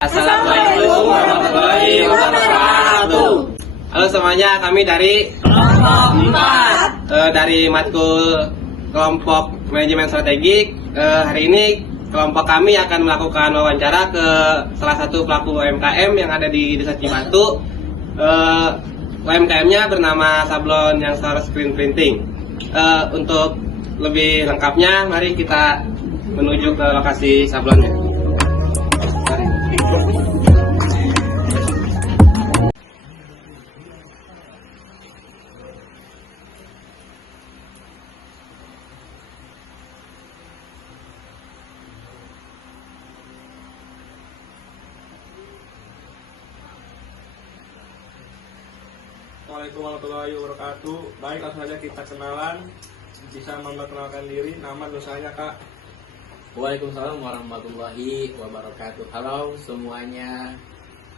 Assalamualaikum warahmatullahi wabarakatuh. Halo semuanya, kami dari kelompok 4 dari matkul kelompok manajemen strategik. Hari ini kelompok kami akan melakukan wawancara ke salah satu pelaku UMKM yang ada di Desa Cibatu. UMKM-nya bernama Sablon Youngster Screen Printing. Untuk lebih lengkapnya, mari kita menuju ke lokasi sablonnya. Assalamualaikum warahmatullahi wabarakatuh. Baik, langsung saja kita kenalan. Bisa memperkenalkan diri, nama dan usahanya, Kak. Waalaikumsalam warahmatullahi wabarakatuh. Halo semuanya,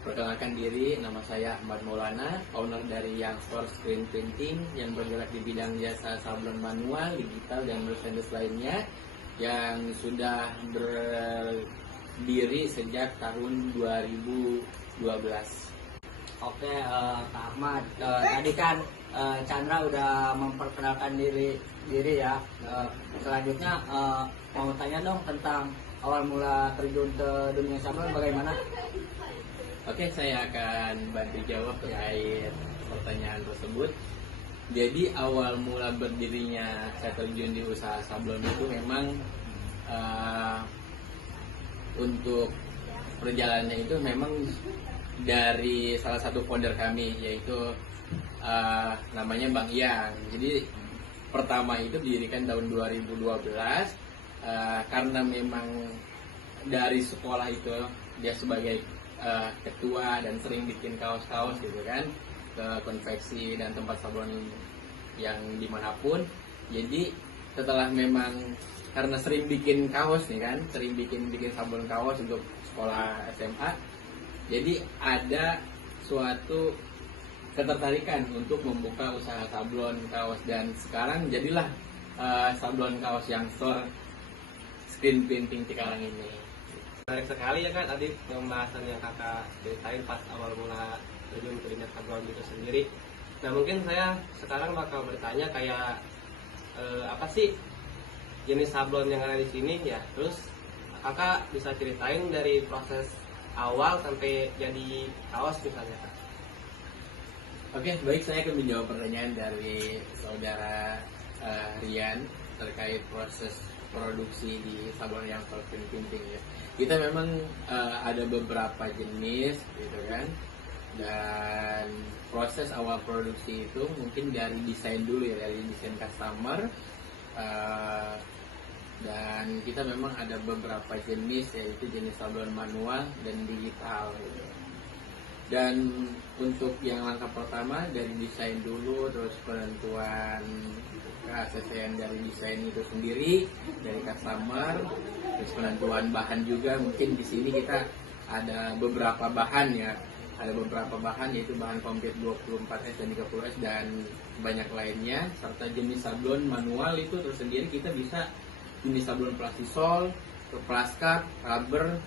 perkenalkan diri, nama saya Ahmad Maulana, owner dari Youngster Screen Printing yang bergerak di bidang jasa sablon manual, digital, dan merchandise lainnya yang sudah berdiri sejak tahun 2012. Oke, Kak Ahmad, tadi kan Chandra udah memperkenalkan diri ya. Selanjutnya mau tanya dong tentang awal mula terjun ke dunia sablon bagaimana? Oke, saya akan bantu jawab terkait pertanyaan tersebut. Jadi awal mula berdirinya saya terjun di usaha sablon itu memang untuk perjalanannya itu memang dari salah satu founder kami, yaitu namanya Bang Ian. Jadi pertama itu didirikan tahun 2012 karena memang dari sekolah itu dia sebagai ketua dan sering bikin kaos-kaos gitu kan ke konveksi dan tempat sablon yang dimanapun. Jadi setelah memang karena sering bikin kaos nih kan, sering bikin sablon kaos untuk sekolah SMA, jadi ada suatu ketertarikan untuk membuka usaha sablon kaos, dan sekarang jadilah sablon kaos Youngster Screen Printing Cikarang ini. Menarik sekali ya Kak, tadi pembahasan yang Kakak ceritain pas awal mula terjun ke dunia sablon itu sendiri. Nah mungkin saya sekarang bakal bertanya kayak apa sih jenis sablon yang ada di sini ya, terus Kakak bisa ceritain dari proses awal sampai jadi kaos misalnya Kak. Oke, baik, saya akan menjawab pertanyaan dari saudara Rian terkait proses produksi di sablon Youngster Screen Printing ya. Kita memang ada beberapa jenis gitu kan, dan proses awal produksi itu mungkin dari desain dulu ya, dari desain customer. Dan kita memang ada beberapa jenis, yaitu jenis sablon manual dan digital gitu. Dan untuk yang langkah pertama dari desain dulu, terus penentuan keasesian dari desain itu sendiri dari customer, terus penentuan bahan juga. Mungkin di sini kita ada beberapa bahan ya, ada beberapa bahan yaitu bahan komplit 24S dan 30S dan banyak lainnya, serta jenis sablon manual itu tersendiri. Kita bisa jenis sablon plastisol, plaskat, rubber,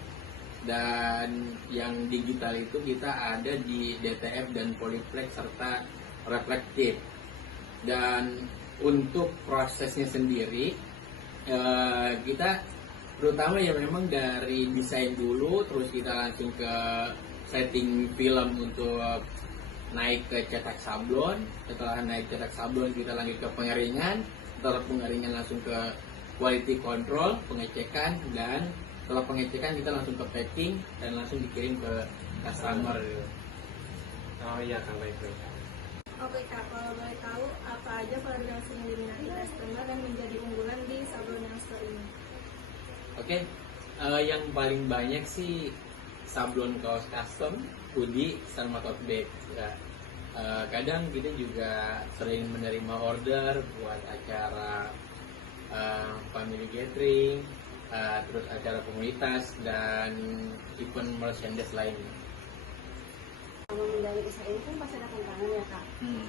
dan yang digital itu kita ada di DTF dan polyplex serta reflektif. Dan untuk prosesnya sendiri kita terutama ya memang dari desain dulu, terus kita langsung ke setting film untuk naik ke cetak sablon. Setelah naik cetak sablon kita lanjut ke pengeringan, setelah pengeringan langsung ke quality control, pengecekan, dan setelah pengecekan kita langsung ke packing dan langsung dikirim ke customer. Oh iya Kak, baik. Oke Kak, kalau boleh tahu apa aja variasi yang diminati customer dan menjadi unggulan di sablon Youngster ini? Oke, yang paling banyak sih sablon kaos custom, hoodie, sama tote bag. Ya. Kadang kita juga sering menerima order buat acara family gathering, terus acara komunitas dan event merchandise lainnya. Kalau menjalani usaha ini kan pasti ada tantangan ya Kak. Nah,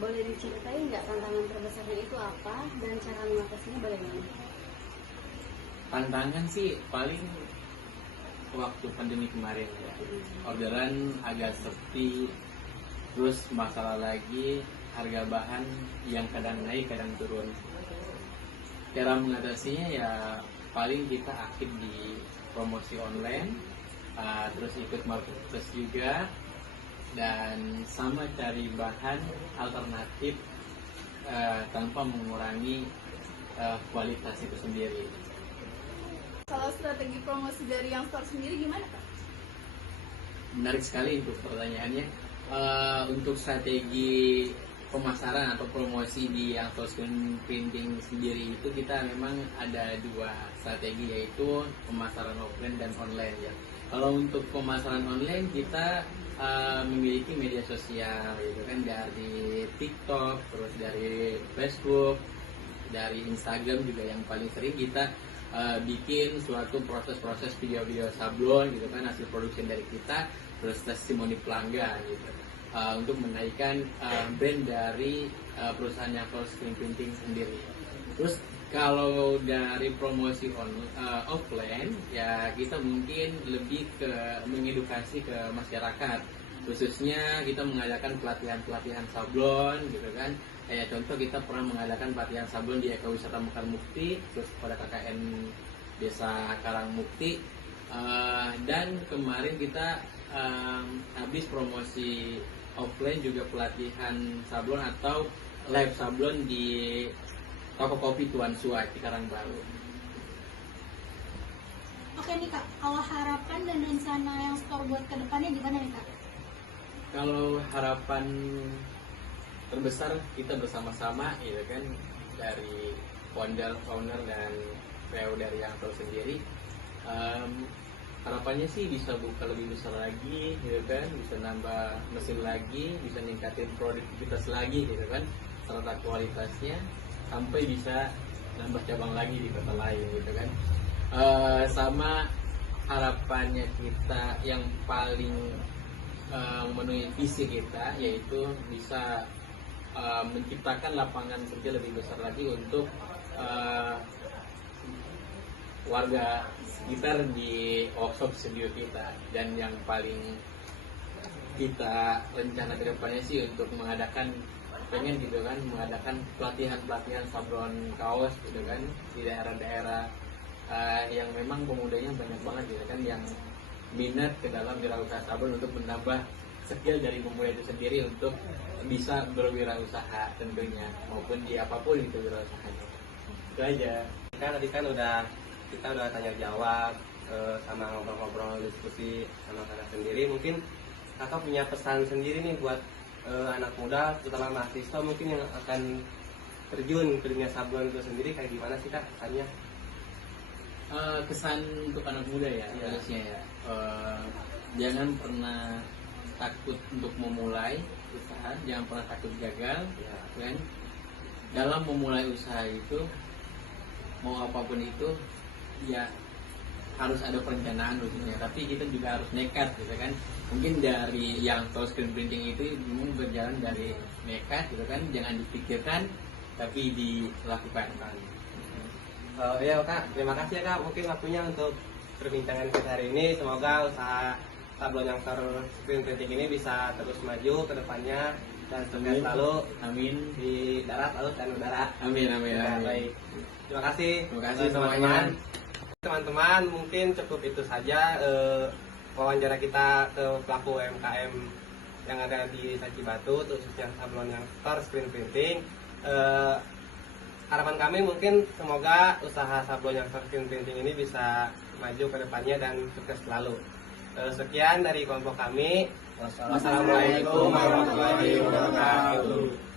boleh diceritain nggak tantangan terbesarnya itu apa dan cara mengatasinya bagaimana? Tantangan sih paling waktu pandemi kemarin ya. Orderan agak sepi, terus masalah lagi harga bahan yang kadang naik kadang turun. Cara mengatasinya ya paling kita aktif di promosi online, terus ikut marketplace juga, dan sama cari bahan alternatif tanpa mengurangi kualitas itu sendiri. Kalau strategi promosi dari yang store sendiri gimana Kak? Menarik sekali untuk pertanyaannya. Untuk strategi pemasaran atau promosi di yang screen printing sendiri itu kita memang ada dua strategi, yaitu pemasaran offline dan online ya. Kalau untuk pemasaran online kita memiliki media sosial gitu kan, dari TikTok, terus dari Facebook, dari Instagram juga yang paling sering kita bikin suatu proses-proses video-video sablon gitu kan, hasil produksi dari kita, terus testimoni pelanggan gitu, untuk menaikkan brand dari perusahaan yang screen printing sendiri. Terus kalau dari promosi offline ya kita mungkin lebih ke mengedukasi ke masyarakat, khususnya kita mengadakan pelatihan sablon gitu kan. Kayak contoh kita pernah mengadakan pelatihan sablon di Ekowisata Mekar Mukti, terus pada KKN Desa Karangmukti, dan kemarin kita habis promosi offline juga pelatihan sablon atau live sablon di toko kopi Tuan Suai di Karangbaru. Oke nih Kak, kalau harapan dan rencana yang store buat kedepannya gimana nih Kak? Kalau harapan terbesar kita bersama-sama gitu kan, dari founder dan PO dari yang tahu sendiri, harapannya sih bisa buka lebih besar lagi gitu kan, bisa nambah mesin lagi, bisa ningkatin produktivitas lagi gitu kan, serta kualitasnya, sampai bisa nambah cabang lagi di kota lain gitu kan. Sama harapannya kita yang paling memenuhi visi kita, yaitu bisa menciptakan lapangan kerja lebih besar lagi untuk warga sekitar di workshop studio kita. Dan yang paling kita rencana ke depannya sih untuk mengadakan mengadakan pelatihan sablon kaos gitu kan di daerah-daerah yang memang pemudanya banyak banget gitu kan, yang minat ke dalam wirausaha sablon, untuk menambah skill dari pemuda itu sendiri untuk bisa berwirausaha tentunya, maupun di apapun itu wirausahanya. Itu aja. Tadi kan kita udah tanya jawab, sama ngobrol-ngobrol, diskusi sama kakak sendiri. Mungkin kakak punya pesan sendiri nih buat anak muda, terutama mahasiswa mungkin yang akan terjun ke dunia sablon itu sendiri, kayak gimana sih Kak pesannya? Kesan untuk anak muda ya, harusnya ya, jangan pernah takut untuk memulai usaha, jangan pernah takut gagal ya kan. Dalam memulai usaha itu, mau apapun itu ya harus ada perencanaan khususnya, tapi kita juga harus nekat gitu kan. Mungkin dari yang tahu screen printing itu memang berjalan dari nekat gitu kan, jangan dipikirkan tapi dilakukan. Ya Kak, terima kasih ya Kak, mungkin waktunya untuk perbincangan kita hari ini. Semoga usaha sablon yang screen printing ini bisa terus maju ke depannya dan sukses selalu. Amin. Di darat, laut, dan udara. Amin, amin, Ya, amin. baik. Terima kasih. Terima kasih teman-teman. semuanya. Teman-teman, mungkin cukup itu saja wawancara kita ke pelaku UMKM yang ada di Saci Batu, khususnya sablon yang screen printing. Harapan kami mungkin semoga usaha sablon yang screen printing ini bisa maju ke depannya dan sukses selalu. Sekian dari kelompok kami. Wassalamualaikum warahmatullahi wabarakatuh.